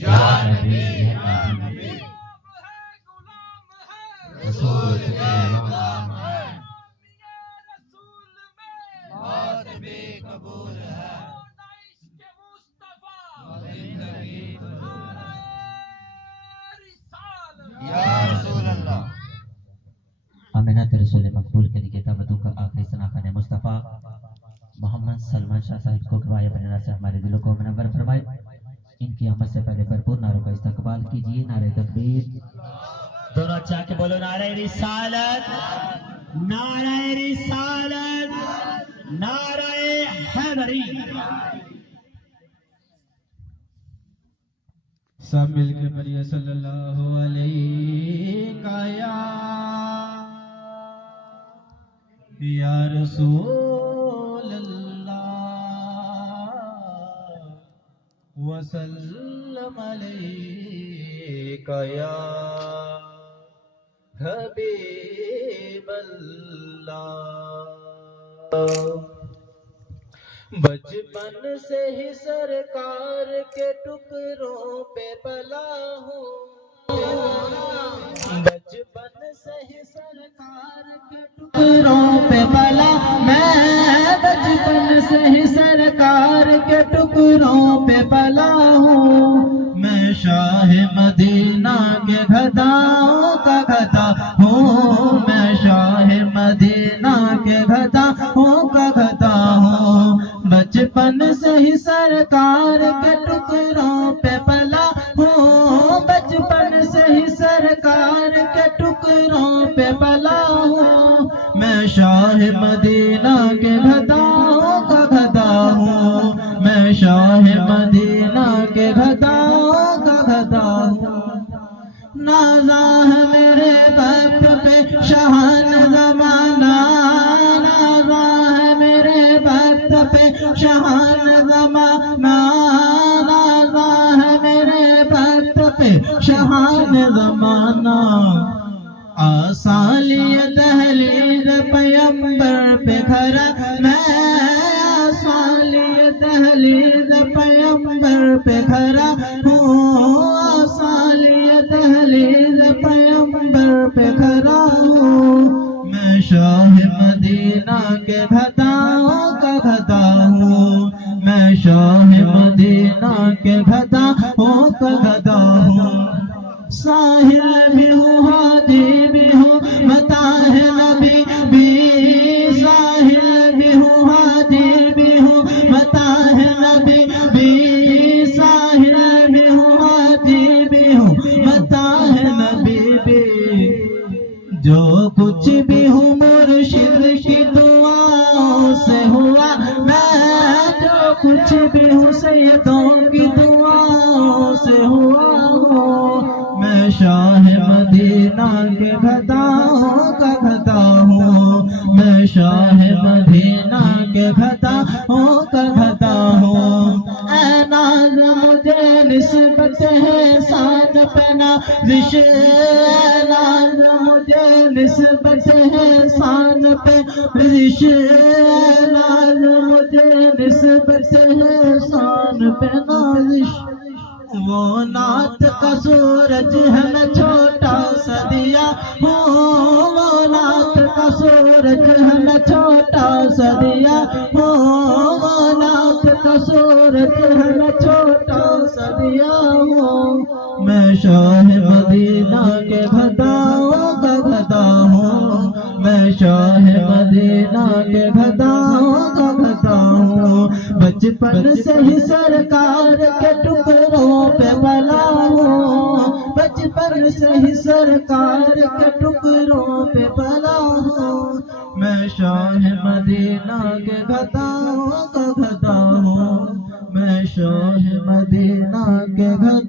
یا نبی رسول غلام ہے، موت بھی قبول ہے، زندگی یا رسول اللہ۔ امینت رسول مقبول کے لیے دعوتوں کا آخری سناخان مصطفیٰ محمد سلمان شاہ صاحب کو گواہی بننا سے ہمارے دلوں کو منور فرمائے۔ ان کی آمد سے پہلے بھرپور نعروں کا استقبال کیجیے۔ نعرہ تکبیر، دونوں چاہ کے بولو نعرہ رسالت، نعرہ رسالت، نعرہ حیدری۔ سب مل کے پڑھیے صلی اللہ علیہ یا رسول اللہ وسلم علیک یا حبیب اللہ۔ بچپن سے ہی سرکار کے ٹکروں پہ پلا ہوں، بچپن سے ہی سرکار کے ٹکروں پہ پلا میں، بچپن سے ہی سرکار کے ٹکروں پہ پلا ہوں، میں شاہ مدینہ کے گداؤں کا گدا ہوں، میں شاہ مدینہ کے گداؤں کا گدا ہوں، بچپن سے ہی سرکار کے ٹکروں پہ پلا ہوں، بچپن سے ہی سرکار کے ٹکروں پہ پلا ہوں، میں شاہ مدینہ کے گداؤں کا گدا ہوں، میں شاہ مدینہ کے گداؤں کا گدا ہوں۔ نازا ہے میرے بخت پہ شہان زمانہ، نازا ہے میرے بخت پہ شہان زمانہ، نازا ہے میرے بخت پہ شہان زمانہ، آسالی دہلیز پیمبر پہ کھڑا میں، آسالی دہلیز پیمبر پہ کھڑا ہوں، آسالی دہلیز پیمبر پہ کھڑا ہوں، میں شاہ مدینہ کے گداؤں کا گدا ہوں، میں شاہ مدینہ کے گداؤں کا گدا ہوں، ساحل بھی ہوں حاجی بھی ہوں متاح نبی بھی، ساحل بھی ہوں حاجی بھی ہوں متاح نبی بھی، ساحل بھی ہوں حاجی بھی ہوں متاح نبی بھی، جو کچھ بھی ہوں مرشد کی دعاؤں سے ہوا میں، جو کچھ بھی ہوں سیدوں کی دعاؤں سے ہوا ہوں، میں شاہ مدینہ کے گداؤں کا گدا ہوں، میں شاہ مدینہ کے گداؤں کا گدا ہوں، اے ناز مجھے نسبت ہے سان پہ نازش، اے ناز مجھے نسبت ہے سان پہ نازش، اے ناز مجھے نسبت ہے سان پہ نازش، وہ نات کا سورج ہے میں چھوٹا سا دیا ہوں، وہ نات کا سورج ہے میں چھوٹا سا دیا ہوں، وہ نات کا سورج ہے میں چھوٹا سا دیا ہوں، میں شاہ مدینہ کے گداؤں کا گدا ہوں، میں شاہ مدینہ کے گداؤں کا گدا ہوں، بچپن سے ہی سرکار کے ٹکروں پہ پلا ہوں، بچپن سے ہی سرکار کے ٹکروں پہ پلا ہوں، میں شاہ مدینہ کے گداؤں کا گدا ہوں، میں شاہ مدینہ کے گدا